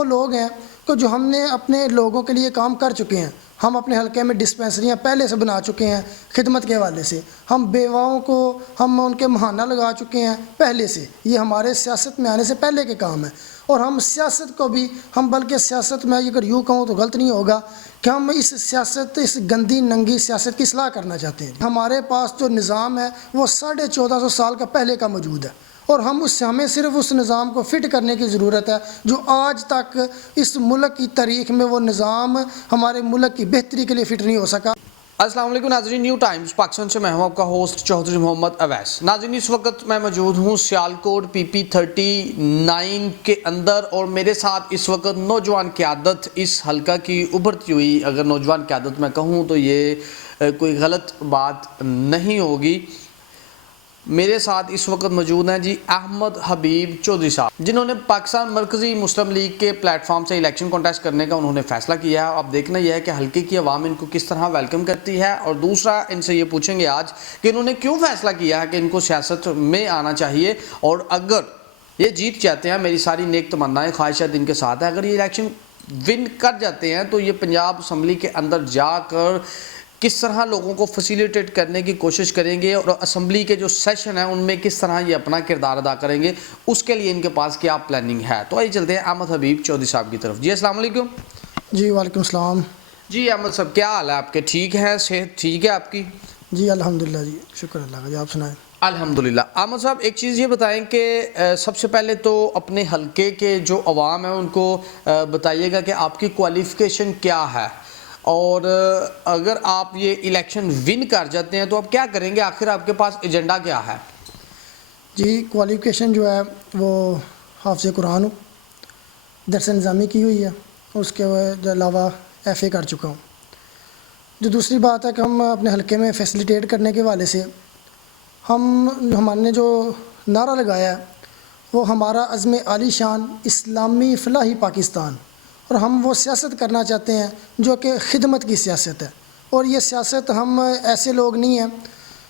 وہ لوگ ہیں کہ جو ہم نے اپنے لوگوں کے لیے کام کر چکے ہیں. ہم اپنے حلقے میں ڈسپینسریاں پہلے سے بنا چکے ہیں خدمت کے حوالے سے. ہم بیواؤں کو ہم ان کے مہانہ لگا چکے ہیں پہلے سے. یہ ہمارے سیاست میں آنے سے پہلے کے کام ہیں. اور ہم سیاست کو بھی بلکہ سیاست میں اگر یوں کہوں تو غلط نہیں ہوگا کہ ہم اس گندی ننگی سیاست کی اصلاح کرنا چاہتے ہیں. ہمارے پاس جو نظام ہے وہ 1450 سال کا پہلے کا موجود ہے اور ہمیں صرف اس نظام کو فٹ کرنے کی ضرورت ہے جو آج تک اس ملک کی تاریخ میں وہ نظام ہمارے ملک کی بہتری کے لیے فٹ نہیں ہو سکا. السلام علیکم ناظرین، نیو ٹائمز پاکستان سے میں ہوں آپ کا ہوسٹ چوہدری محمد اویس. ناظرین، اس وقت میں موجود ہوں سیالکوٹ PP39 کے اندر اور میرے ساتھ اس وقت نوجوان قیادت اس حلقہ کی ابھرتی ہوئی، اگر نوجوان قیادت میں کہوں تو یہ کوئی غلط بات نہیں ہوگی. میرے ساتھ اس وقت موجود ہیں جی احمد حبیب چودھری صاحب، جنہوں نے پاکستان مرکزی مسلم لیگ کے پلیٹ فارم سے الیکشن کانٹیسٹ کرنے کا انہوں نے فیصلہ کیا ہے. اب دیکھنا یہ ہے کہ حلقے کی عوام ان کو کس طرح ویلکم کرتی ہے، اور دوسرا ان سے یہ پوچھیں گے آج کہ انہوں نے کیوں فیصلہ کیا ہے کہ ان کو سیاست میں آنا چاہیے، اور اگر یہ جیت جاتے ہیں، میری ساری نیک تمنائیں خواہشات ان کے ساتھ ہیں، اگر یہ الیکشن ون کر جاتے ہیں تو یہ پنجاب اسمبلی کے اندر جا کر کس طرح لوگوں کو فیسیلیٹیٹ کرنے کی کوشش کریں گے، اور اسمبلی کے جو سیشن ہیں ان میں کس طرح یہ اپنا کردار ادا کریں گے، اس کے لیے ان کے پاس کیا پلاننگ ہے. تو آئیے چلتے ہیں احمد حبیب چودھری صاحب کی طرف. جی السلام علیکم. جی وعلیکم السلام. جی احمد صاحب، کیا حال ہے آپ کے؟ ٹھیک ہے؟ صحت ٹھیک ہے آپ کی؟ جی الحمدللہ. جی شکر اللہ کا. جی آپ سنائیں. الحمدللہ. احمد صاحب، ایک چیز یہ بتائیں کہ سب سے پہلے تو اپنے حلقے کے جو عوام ہیں ان کو بتائیے گا کہ آپ کی کوالیفیکیشن کیا ہے، اور اگر آپ یہ الیکشن ون کر جاتے ہیں تو آپ کیا کریں گے، آخر آپ کے پاس ایجنڈا کیا ہے؟ جی کوالیفیکیشن جو ہے وہ حافظ قرآن ہوں، درس نظامی کی ہوئی ہے، اس کے علاوہ FA کر چکا ہوں. جو دوسری بات ہے کہ ہم اپنے حلقے میں فیسیلیٹیٹ کرنے کے حوالے سے ہم نے جو نعرہ لگایا ہے وہ ہمارا عزم عالی شان اسلامی فلاحی پاکستان، اور ہم وہ سیاست کرنا چاہتے ہیں جو کہ خدمت کی سیاست ہے. اور یہ سیاست ہم ایسے لوگ نہیں ہیں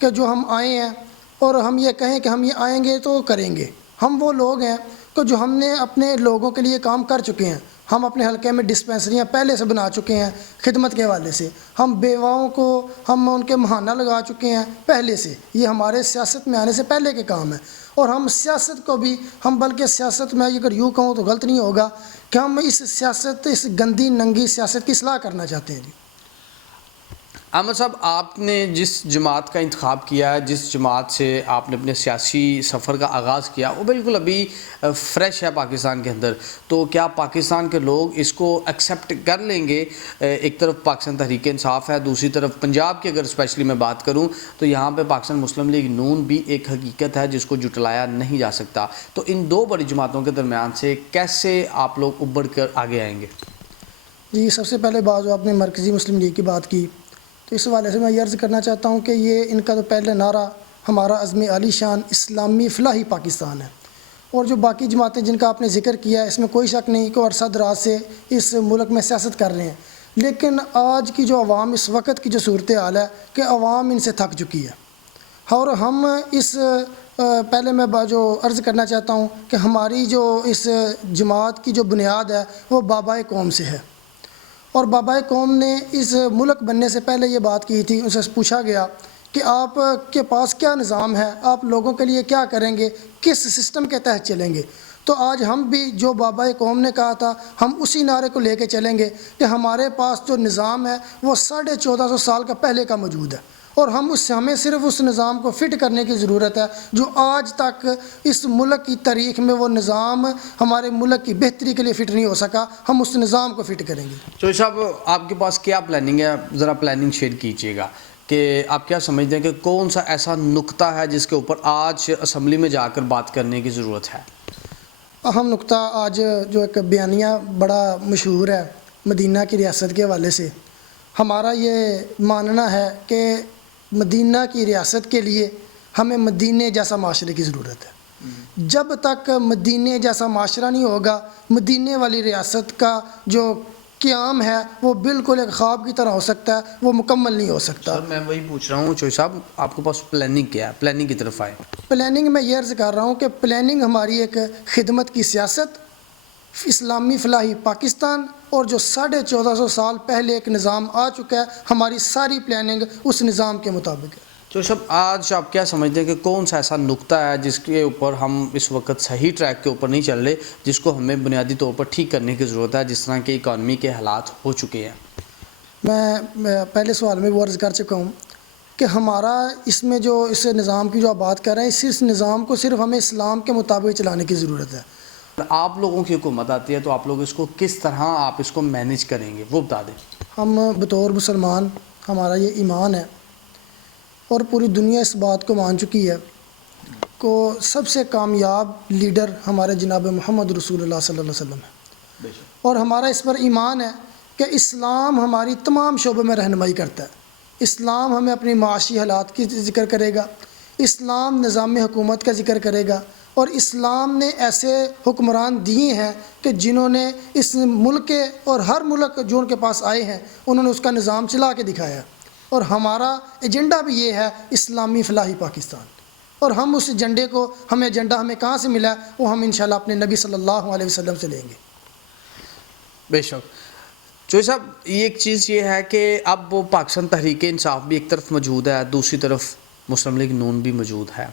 کہ جو ہم آئے ہیں اور ہم یہ کہیں کہ ہم یہ آئیں گے تو کریں گے. ہم وہ لوگ ہیں کہ جو ہم نے اپنے لوگوں کے لیے کام کر چکے ہیں. ہم اپنے حلقے میں ڈسپینسریاں پہلے سے بنا چکے ہیں خدمت کے حوالے سے. ہم بیواؤں کو ہم ان کے مہانہ لگا چکے ہیں پہلے سے. یہ ہمارے سیاست میں آنے سے پہلے کے کام ہیں. اور ہم سیاست کو بھی بلکہ سیاست میں اگر یوں کہوں تو غلط نہیں ہوگا کہ ہم اس گندی ننگی سیاست کی اصلاح کرنا چاہتے ہیں. جی احمد صاحب، آپ نے جس جماعت کا انتخاب کیا ہے، جس جماعت سے آپ نے اپنے سیاسی سفر کا آغاز کیا، وہ بالکل ابھی فریش ہے پاکستان کے اندر، تو کیا پاکستان کے لوگ اس کو ایکسیپٹ کر لیں گے؟ ایک طرف پاکستان تحریک انصاف ہے، دوسری طرف پنجاب کی اگر اسپیشلی میں بات کروں تو یہاں پہ پاکستان مسلم لیگ نون بھی ایک حقیقت ہے جس کو جٹلایا نہیں جا سکتا. تو ان دو بڑی جماعتوں کے درمیان سے کیسے آپ لوگ ابھر کر آگے آئیں گے؟ جی سب سے پہلے بات جو آپ نے مرکزی مسلم لیگ کی بات کی، تو اس حوالے سے میں یہ عرض کرنا چاہتا ہوں کہ یہ ان کا تو پہلے نعرہ ہمارا عزم عالی شان اسلامی فلاحی پاکستان ہے. اور جو باقی جماعتیں جن کا آپ نے ذکر کیا ہے، اس میں کوئی شک نہیں کہ عرصہ دراز سے اس ملک میں سیاست کر رہے ہیں. لیکن آج کی جو عوام، اس وقت کی جو صورتحال ہے کہ عوام ان سے تھک چکی ہے. اور ہم پہلے میں جو عرض کرنا چاہتا ہوں کہ ہماری جو اس جماعت کی جو بنیاد ہے وہ بابائے قوم سے ہے. اور بابائے قوم نے اس ملک بننے سے پہلے یہ بات کی تھی، اسے پوچھا گیا کہ آپ کے پاس کیا نظام ہے، آپ لوگوں کے لیے کیا کریں گے، کس سسٹم کے تحت چلیں گے. تو آج ہم بھی جو بابائے قوم نے کہا تھا ہم اسی نعرے کو لے کے چلیں گے کہ ہمارے پاس جو نظام ہے وہ 1450 سال کا پہلے کا موجود ہے، اور ہمیں صرف اس نظام کو فٹ کرنے کی ضرورت ہے جو آج تک اس ملک کی تاریخ میں وہ نظام ہمارے ملک کی بہتری کے لیے فٹ نہیں ہو سکا. ہم اس نظام کو فٹ کریں گے. چودھری صاحب، آپ کے پاس کیا پلاننگ ہے؟ ذرا پلاننگ شیئر کیجیے گا کہ آپ کیا سمجھتے ہیں کہ کون سا ایسا نقطہ ہے جس کے اوپر آج اسمبلی میں جا کر بات کرنے کی ضرورت ہے؟ اہم نقطہ آج جو ایک بیانیہ بڑا مشہور ہے مدینہ کی ریاست کے حوالے سے، ہمارا یہ ماننا ہے کہ مدینہ کی ریاست کے لیے ہمیں مدینے جیسا معاشرے کی ضرورت ہے. جب تک مدینے جیسا معاشرہ نہیں ہوگا، مدینے والی ریاست کا جو قیام ہے وہ بالکل ایک خواب کی طرح ہو سکتا ہے، وہ مکمل نہیں ہو سکتا. سر میں وہی پوچھ رہا ہوں چودھری صاحب، آپ کے پاس پلاننگ کیا ہے؟ پلاننگ کی طرف آئے. پلاننگ میں یہ عرض کر رہا ہوں کہ پلاننگ ہماری ایک خدمت کی سیاست اسلامی فلاحی پاکستان اور جو 1450 سال پہلے ایک نظام آ چکا ہے، ہماری ساری پلاننگ اس نظام کے مطابق ہے۔ تو صاحب آج آپ کیا سمجھتے ہیں کہ کون سا ایسا نقطہ ہے جس کے اوپر ہم اس وقت صحیح ٹریک کے اوپر نہیں چل رہے، جس کو ہمیں بنیادی طور پر ٹھیک کرنے کی ضرورت ہے، جس طرح کے اکانومی کے حالات ہو چکے ہیں؟ میں پہلے سوال میں وہ عرض کر چکا ہوں کہ ہمارا اس میں جو اس نظام کی جو آپ بات کر رہے ہیں، اس نظام کو صرف ہمیں اسلام کے مطابق چلانے کی ضرورت ہے۔ آپ لوگوں کی حکومت آتی ہے تو آپ لوگ اس کو کس طرح آپ اس کو مینیج کریں گے، وہ بتا دیں۔ ہم بطور مسلمان، ہمارا یہ ایمان ہے اور پوری دنیا اس بات کو مان چکی ہے کہ سب سے کامیاب لیڈر ہمارے جناب محمد رسول اللہ صلی اللہ علیہ وسلم ہے، اور ہمارا اس پر ایمان ہے کہ اسلام ہماری تمام شعبوں میں رہنمائی کرتا ہے۔ اسلام ہمیں اپنی معاشی حالات کی ذکر کرے گا، اسلام نظام حکومت کا ذکر کرے گا، اور اسلام نے ایسے حکمران دیے ہیں کہ جنہوں نے اس ملک کے اور ہر ملک جو ان کے پاس آئے ہیں انہوں نے اس کا نظام چلا کے دکھایا، اور ہمارا ایجنڈا بھی یہ ہے اسلامی فلاحی پاکستان، اور ہم اس ایجنڈے کو ایجنڈا ہمیں کہاں سے ملا ہے، وہ ہم انشاءاللہ اپنے نبی صلی اللہ علیہ وسلم سے لیں گے۔ بے شک چوہے صاحب، یہ ایک چیز یہ ہے کہ اب وہ پاکستان تحریک انصاف بھی ایک طرف موجود ہے، دوسری طرف مسلم لیگ نون بھی موجود ہے،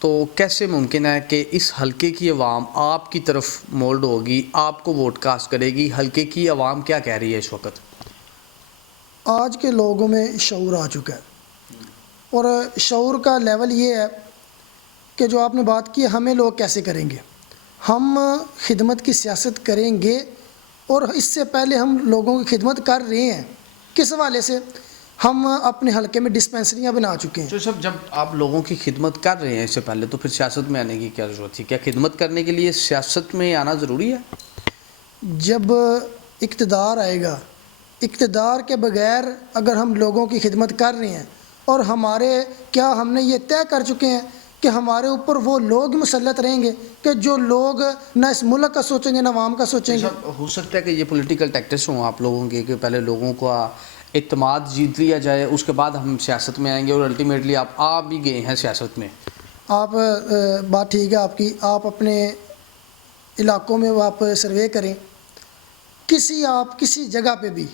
تو کیسے ممکن ہے کہ اس حلقے کی عوام آپ کی طرف مولڈ ہوگی، آپ کو ووٹ کاسٹ کرے گی؟ حلقے کی عوام کیا کہہ رہی ہے اس وقت؟ آج کے لوگوں میں شعور آ چکا ہے، اور شعور کا لیول یہ ہے کہ جو آپ نے بات کی ہمیں لوگ کیسے کریں گے، ہم خدمت کی سیاست کریں گے، اور اس سے پہلے ہم لوگوں کی خدمت کر رہے ہیں۔ کس حوالے سے؟ ہم اپنے حلقے میں ڈسپینسریاں بنا چکے ہیں۔ تو صاحب جب آپ لوگوں کی خدمت کر رہے ہیں اس سے پہلے، تو پھر سیاست میں آنے کی کیا ضرورت تھی؟ کیا خدمت کرنے کے لیے سیاست میں آنا ضروری ہے؟ جب اقتدار آئے گا، اقتدار کے بغیر اگر ہم لوگوں کی خدمت کر رہے ہیں، اور ہم نے یہ طے کر چکے ہیں کہ ہمارے اوپر وہ لوگ مسلط رہیں گے کہ جو لوگ نہ اس ملک کا سوچیں گے نہ عوام کا سوچیں گے۔ ہو سکتا ہے کہ یہ پولیٹیکل ٹیکٹس ہوں آپ لوگوں کے، کہ پہلے لوگوں کا اعتماد جیت لیا جائے، اس کے بعد ہم سیاست میں آئیں گے، اور الٹیمیٹلی آپ آ بھی گئے ہیں سیاست میں۔ آپ بات ٹھیک ہے آپ کی، آپ اپنے علاقوں میں آپ سروے کریں، کسی جگہ پہ بھی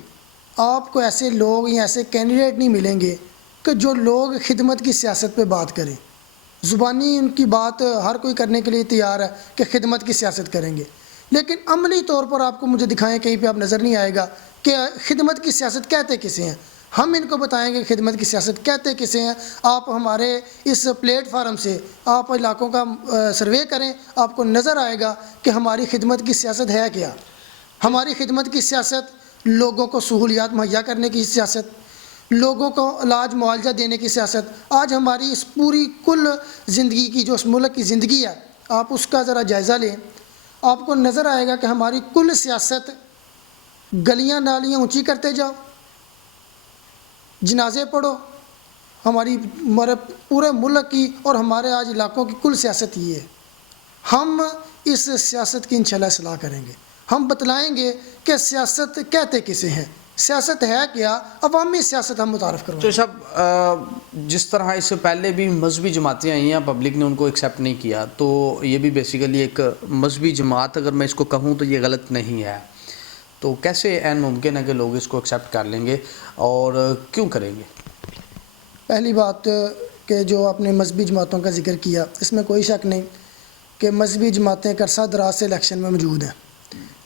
آپ کو ایسے لوگ یا ایسے کینڈیڈیٹ نہیں ملیں گے کہ جو لوگ خدمت کی سیاست پہ بات کریں۔ زبانی ان کی بات ہر کوئی کرنے کے لیے تیار ہے کہ خدمت کی سیاست کریں گے، لیکن عملی طور پر آپ کو مجھے دکھائیں، کہیں پہ آپ نظر نہیں آئے گا کہ خدمت کی سیاست کہتے کسے ہیں۔ ہم ان کو بتائیں گے خدمت کی سیاست کہتے کسے ہیں۔ آپ ہمارے اس پلیٹ فارم سے آپ علاقوں کا سروے کریں، آپ کو نظر آئے گا کہ ہماری خدمت کی سیاست ہے کیا۔ ہماری خدمت کی سیاست لوگوں کو سہولیات مہیا کرنے کی سیاست، لوگوں کو علاج معالجہ دینے کی سیاست۔ آج ہماری اس پوری کل زندگی کی جو اس ملک کی زندگی ہے، آپ اس کا ذرا جائزہ لیں، آپ کو نظر آئے گا کہ ہماری کل سیاست گلیاں نالیاں اونچی کرتے جاؤ، جنازے پڑھو، ہمارے پورے ملک کی اور ہمارے آج علاقوں کی کل سیاست یہ ہے۔ ہم اس سیاست کی انشاءاللہ اصلاح کریں گے، ہم بتلائیں گے کہ سیاست کہتے کسے ہیں، سیاست ہے کیا، عوامی سیاست ہم متعارف کروائیں تو صاحب جس طرح اس سے پہلے بھی مذہبی جماعتیں آئی ہیں، پبلک نے ان کو ایکسیپٹ نہیں کیا، تو یہ بھی بیسیکلی ایک مذہبی جماعت اگر میں اس کو کہوں تو یہ غلط نہیں ہے، تو کیسے عین ممکن ہے کہ لوگ اس کو ایکسیپٹ کر لیں گے اور کیوں کریں گے؟ پہلی بات کہ جو آپ نے مذہبی جماعتوں کا ذکر کیا، اس میں کوئی شک نہیں کہ مذہبی جماعتیں ایک عرصہ دراز سے الیکشن میں موجود ہیں،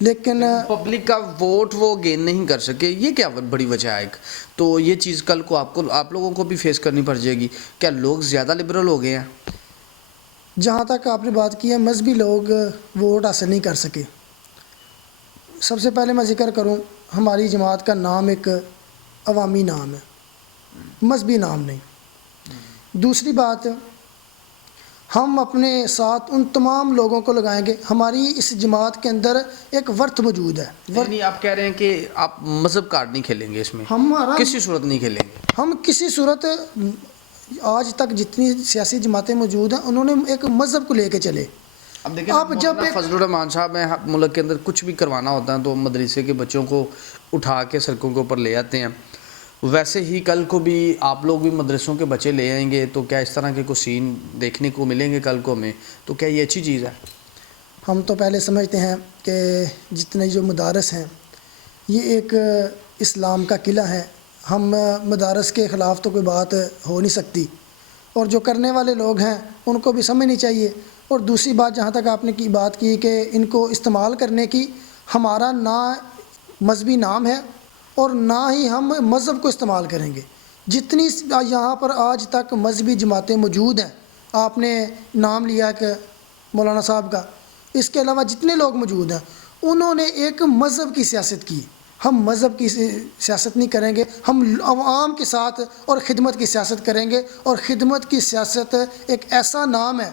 لیکن پبلک کا ووٹ وہ گین نہیں کر سکے، یہ کیا بڑی وجہ ہے ایک؟ تو یہ چیز کل کو آپ لوگوں کو بھی فیس کرنی پڑ جائے گی، کیا لوگ زیادہ لبرل ہو گئے ہیں؟ جہاں تک آپ نے بات کی ہے مذہبی لوگ ووٹ حاصل نہیں کر سکے، سب سے پہلے میں ذکر کروں ہماری جماعت کا نام ایک عوامی نام ہے، مذہبی نام نہیں۔ دوسری بات، ہم اپنے ساتھ ان تمام لوگوں کو لگائیں گے، ہماری اس جماعت کے اندر ایک ورتھ موجود ہے۔ نہیں، آپ کہہ رہے ہیں کہ آپ مذہب کارڈ نہیں کھیلیں گے، اس میں کسی صورت نہیں کھیلیں گے؟ ہم کسی صورت، آج تک جتنی سیاسی جماعتیں موجود ہیں انہوں نے ایک مذہب کو لے کے چلے۔ اب دیکھیں، فضل الرحمان صاحب ہیں، ملک کے اندر کچھ بھی کروانا ہوتا ہے تو مدرسے کے بچوں کو اٹھا کے سڑکوں کے اوپر لے آتے ہیں، ویسے ہی کل کو بھی آپ لوگ بھی مدرسوں کے بچے لے آئیں گے، تو کیا اس طرح کے کوئی سین دیکھنے کو ملیں گے کل کو ہمیں؟ تو کیا یہ اچھی چیز ہے؟ ہم تو پہلے سمجھتے ہیں کہ جتنے جو مدارس ہیں یہ ایک اسلام کا قلعہ ہے، ہم مدارس کے خلاف تو کوئی بات ہو نہیں سکتی، اور جو کرنے والے لوگ ہیں ان کو بھی سمجھنی چاہیے۔ اور دوسری بات جہاں تک آپ نے کی بات کی کہ ان کو استعمال کرنے کی، ہمارا نہ مذہبی نام ہے اور نہ ہی ہم مذہب کو استعمال کریں گے۔ جتنی یہاں پر آج تک مذہبی جماعتیں موجود ہیں، آپ نے نام لیا کہ مولانا صاحب کا، اس کے علاوہ جتنے لوگ موجود ہیں انہوں نے ایک مذہب کی سیاست کی۔ ہم مذہب کی سیاست نہیں کریں گے، ہم عوام کے ساتھ اور خدمت کی سیاست کریں گے۔ اور خدمت کی سیاست ایک ایسا نام ہے،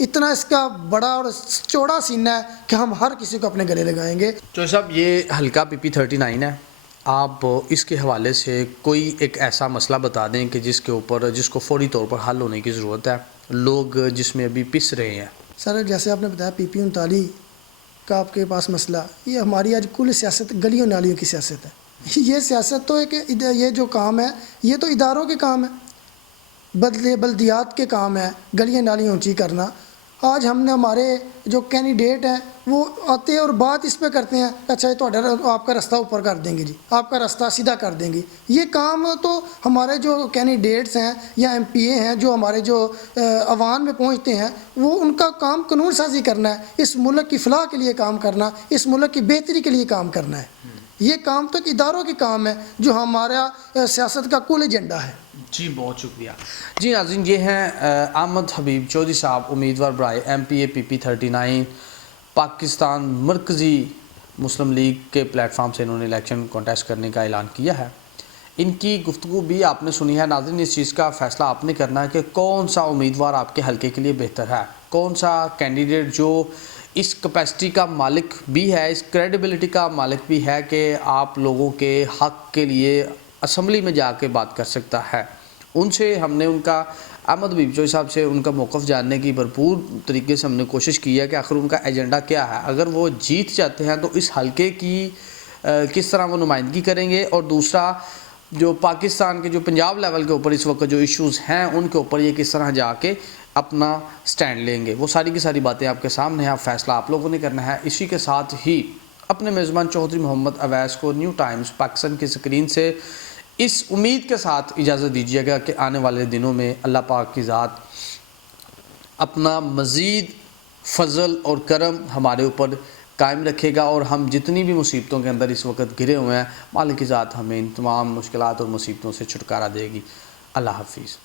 اتنا اس کا بڑا اور چوڑا سینہ ہے کہ ہم ہر کسی کو اپنے گلے لگائیں گے۔ چوہدری صاحب، یہ حلقہ PP39 ہے، آپ اس کے حوالے سے کوئی ایک ایسا مسئلہ بتا دیں کہ جس کو فوری طور پر حل ہونے کی ضرورت ہے، لوگ جس میں ابھی پس رہے ہیں۔ سر جیسے آپ نے بتایا PP39 کا آپ کے پاس مسئلہ، یہ ہماری آج کل سیاست گلیوں نالیوں کی سیاست ہے۔ یہ سیاست تو یہ جو کام ہے یہ تو اداروں کے کام ہے، بلدیات کے کام ہے گلیاں نالیاں اونچی کرنا۔ آج ہم نے ہمارے جو کینڈیڈیٹ ہیں وہ آتے ہیں اور بات اس پہ کرتے ہیں، اچھا یہ آپ کا رستہ اوپر کر دیں گے جی، آپ کا رستہ سیدھا کر دیں گے۔ یہ کام تو ہمارے جو کینڈیڈیٹس ہیں یا MP ہیں جو ہمارے جو عوام میں پہنچتے ہیں، وہ ان کا کام قانون سازی کرنا ہے، اس ملک کی فلاح کے لیے کام کرنا، اس ملک کی بہتری کے لیے کام کرنا ہے۔ یہ کام تو اداروں کے کام ہے جو ہمارا سیاست کا کل ایجنڈا ہے۔ جی بہت شکریہ۔ جی ناظرین، یہ ہیں احمد حبیب چودھری صاحب، امیدوار برائے MPA PP39 پاکستان مرکزی مسلم لیگ کے پلیٹ فارم سے انہوں نے الیکشن کانٹیسٹ کرنے کا اعلان کیا ہے۔ ان کی گفتگو بھی آپ نے سنی ہے۔ ناظرین، اس چیز کا فیصلہ آپ نے کرنا ہے کہ کون سا امیدوار آپ کے حلقے کے لیے بہتر ہے، کون سا کینڈیڈیٹ جو اس کیپیسٹی کا مالک بھی ہے، اس کریڈیبلٹی کا مالک بھی ہے کہ آپ لوگوں کے حق کے لیے اسمبلی میں جا کے بات کر سکتا ہے۔ ان سے ہم نے احمد حبیب چودھری صاحب سے ان کا موقف جاننے کی بھرپور طریقے سے ہم نے کوشش کی ہے کہ آخر ان کا ایجنڈا کیا ہے۔ اگر وہ جیت جاتے ہیں تو اس حلقے کی کس طرح وہ نمائندگی کریں گے، اور دوسرا جو پاکستان کے جو پنجاب لیول کے اوپر اس وقت جو ایشوز ہیں ان کے اوپر یہ کس طرح جا کے اپنا سٹینڈ لیں گے، وہ ساری کی ساری باتیں آپ کے سامنے ہیں۔ اب فیصلہ آپ لوگوں نے کرنا ہے۔ اسی کے ساتھ ہی اپنے میزبان چوہدری محمد اویس کو نیو ٹائمز پاکستان کی سکرین سے اس امید کے ساتھ اجازت دیجیے گا کہ آنے والے دنوں میں اللہ پاک کی ذات اپنا مزید فضل اور کرم ہمارے اوپر قائم رکھے گا، اور ہم جتنی بھی مصیبتوں کے اندر اس وقت گھرے ہوئے ہیں، مالک کی ذات ہمیں ان تمام مشکلات اور مصیبتوں سے چھٹکارا دے گی۔ اللہ حافظ۔